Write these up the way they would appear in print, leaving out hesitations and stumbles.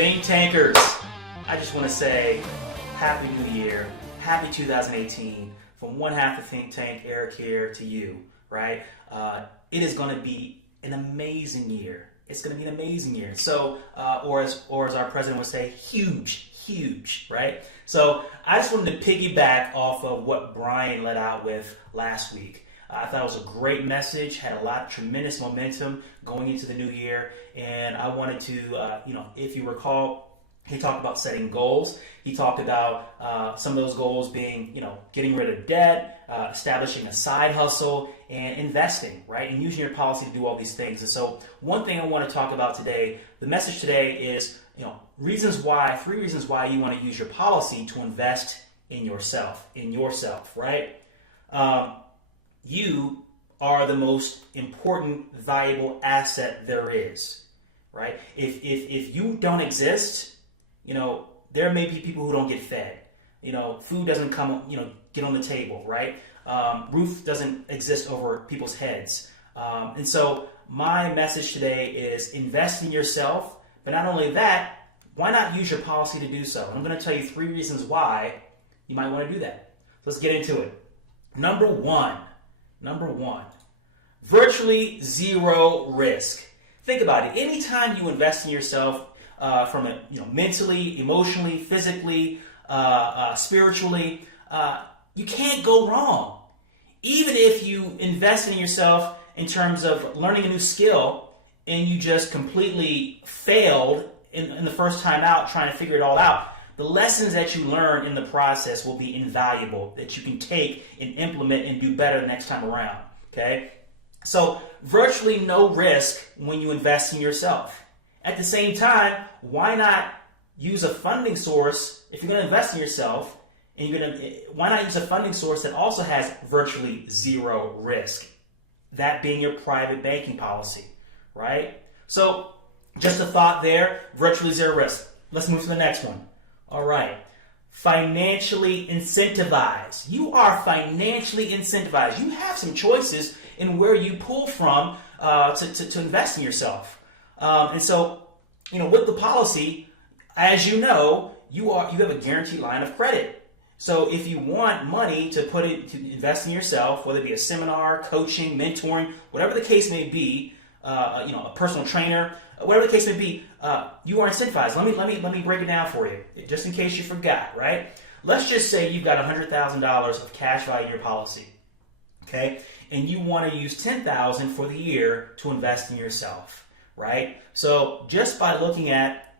Think Tankers, I just want to say Happy New Year, Happy 2018, from one half of Think Tank, Eric here, to you, right? It is going to be an amazing year. It's going to be an amazing year. So, or as our president would say, huge, right? So I just wanted to piggyback off of what Brian let out with last week. I thought it was a great message, had a lot of tremendous momentum going into the new year, and I wanted to, if you recall, he talked about setting goals. He talked about some of those goals being, getting rid of debt, establishing a side hustle, and investing, right? And using your policy to do all these things. And so one thing I want to talk about today, the message today is, three reasons why you want to use your policy to invest in yourself, right? You are the most important, valuable asset there is, right? If you don't exist, there may be people who don't get fed. Food doesn't come, get on the table, right? Roof doesn't exist over people's heads. And so my message today is invest in yourself, but not only that, why not use your policy to do so? And I'm going to tell you 3 reasons why you might want to do that. So let's get into it. Number one, virtually zero risk. Think about it. Anytime you invest in yourself, from mentally, emotionally, physically, spiritually, you can't go wrong. Even if you invest in yourself in terms of learning a new skill and you just completely failed in the first time out trying to figure it all out, the lessons that you learn in the process will be invaluable, that you can take and implement and do better the next time around, okay? So virtually no risk when you invest in yourself. At the same time, why not use a funding source if you're going to invest in yourself? Why not use a funding source that also has virtually zero risk? That being your private banking policy, right? So just a thought there, virtually zero risk. Let's move to the next one. All right, financially incentivized. You are financially incentivized. You have some choices in where you pull from to invest in yourself. And so, with the policy, as you know, you have a guaranteed line of credit. So if you want money to invest in yourself, whether it be a seminar, coaching, mentoring, whatever the case may be, a personal trainer, whatever the case may be, you are incentivized. Let me break it down for you, just in case you forgot, right? Let's just say you've got $100,000 of cash value in your policy, okay? And you want to use $10,000 for the year to invest in yourself, right? So just by looking at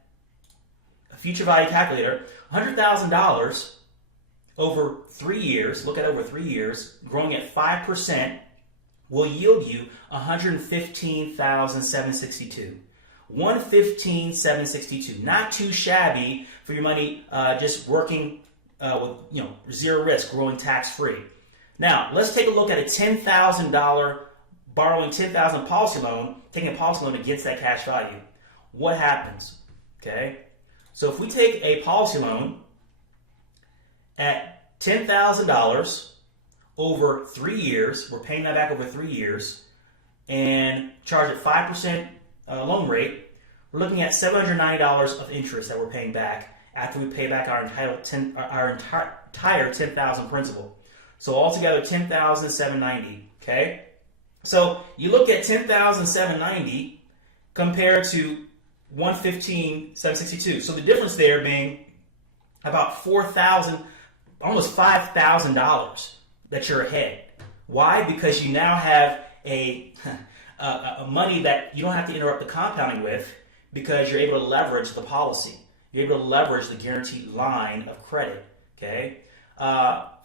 a future value calculator, $100,000 over 3 years, look at over 3 years, growing at 5%, will yield you $115,762. $115,762. Not too shabby for your money, just working with zero risk, growing tax free. Now let's take a look at a $10,000 borrowing $10,000 policy loan, taking a policy loan against that cash value. What happens? Okay, so if we take a policy loan at $10,000 over 3 years, we're paying that back over 3 years, and charge at 5% loan rate, we're looking at $790 of interest that we're paying back after we pay back our entire $10,000 principal. So altogether, $10,790. Okay, so you look at $10,790 compared to $115,762. So the difference there being about $4,000, almost $5,000 that you're ahead. Why? Because you now have a money that you don't have to interrupt the compounding with, because you're able to leverage the policy. You're able to leverage the guaranteed line of credit. Okay.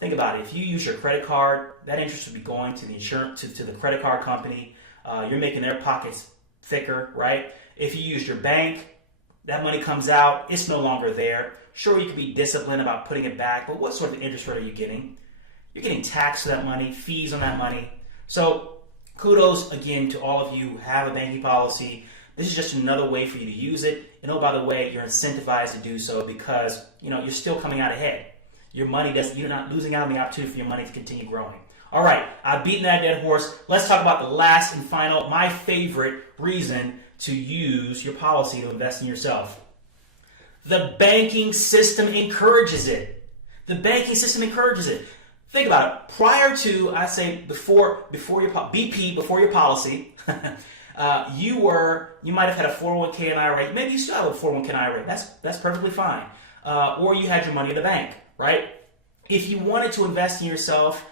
Think about it. If you use your credit card, that interest would be going to the insurance to the credit card company. You're making their pockets thicker, right? If you use your bank, that money comes out. It's no longer there. Sure, you can be disciplined about putting it back, but what sort of interest rate are you getting? You're getting taxed for that money, fees on that money. So kudos again to all of you who have a banking policy. This is just another way for you to use it. And oh, by the way, you're incentivized to do so because you're still coming out ahead. Your money you're not losing out on the opportunity for your money to continue growing. All right, I've beaten that dead horse. Let's talk about the last and final, my favorite reason to use your policy to invest in yourself. The banking system encourages it. The banking system encourages it. Think about it. Prior to, I say, before your BP, before your policy, you might have had a 401k and IRA. Maybe you still have a 401k and IRA. That's perfectly fine. Or you had your money in the bank, right? If you wanted to invest in yourself,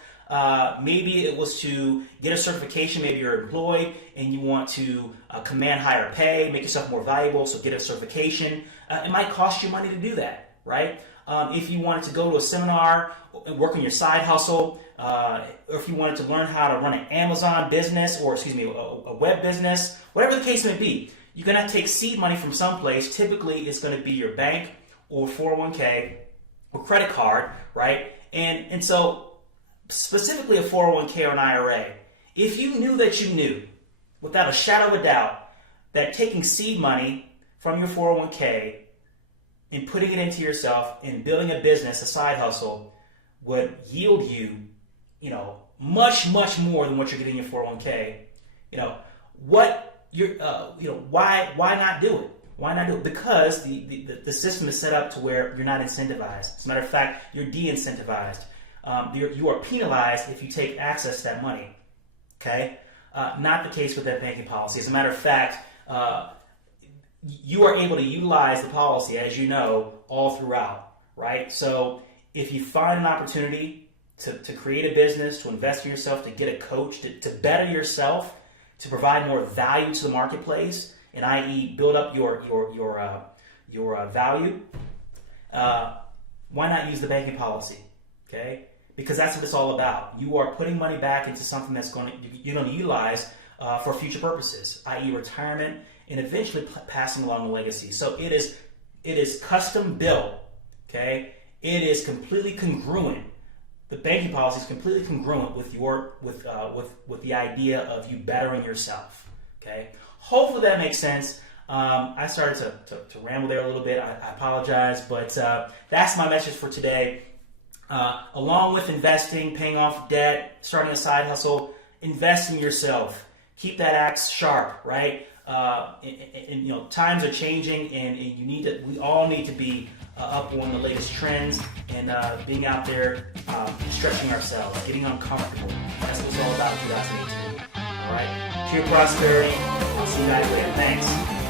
maybe it was to get a certification. Maybe you're employed and you want to command higher pay, make yourself more valuable, so get a certification. It might cost you money to do that, right? If you wanted to go to a seminar and work on your side hustle, or if you wanted to learn how to run an Amazon business, or a web business, whatever the case may be, you're going to take seed money from someplace. Typically, it's going to be your bank or 401k or credit card, right? And so specifically a 401k or an IRA, if you knew that you knew, without a shadow of a doubt, that taking seed money from your 401k and putting it into yourself and building a business, a side hustle, would yield you, much, much more than what you're getting in your 401k, why not do it? Why not do it? Because the system is set up to where you're not incentivized. As a matter of fact, you're de-incentivized. You are penalized if you take access to that money. Okay? Not the case with that banking policy. As a matter of fact, you are able to utilize the policy, as you know, all throughout, right? So if you find an opportunity to create a business, to invest in yourself, to get a coach, to better yourself, to provide more value to the marketplace, and i.e. build up your value, why not use the banking policy? Okay, because that's what it's all about. You are putting money back into something you're going to utilize for future purposes, i.e. retirement, and eventually passing along a legacy. So it is custom built. Okay, it is completely congruent. The banking policy is completely congruent with with the idea of you bettering yourself. Okay. Hopefully that makes sense. I started to ramble there a little bit. I apologize, but that's my message for today. Along with investing, paying off debt, starting a side hustle, invest in yourself. Keep that axe sharp, right? And times are changing, and we all need to be up on the latest trends and being out there, stretching ourselves, getting uncomfortable. That's what it's all about in 2018. All right. Pure prosperity. I'll see you guys later. Thanks.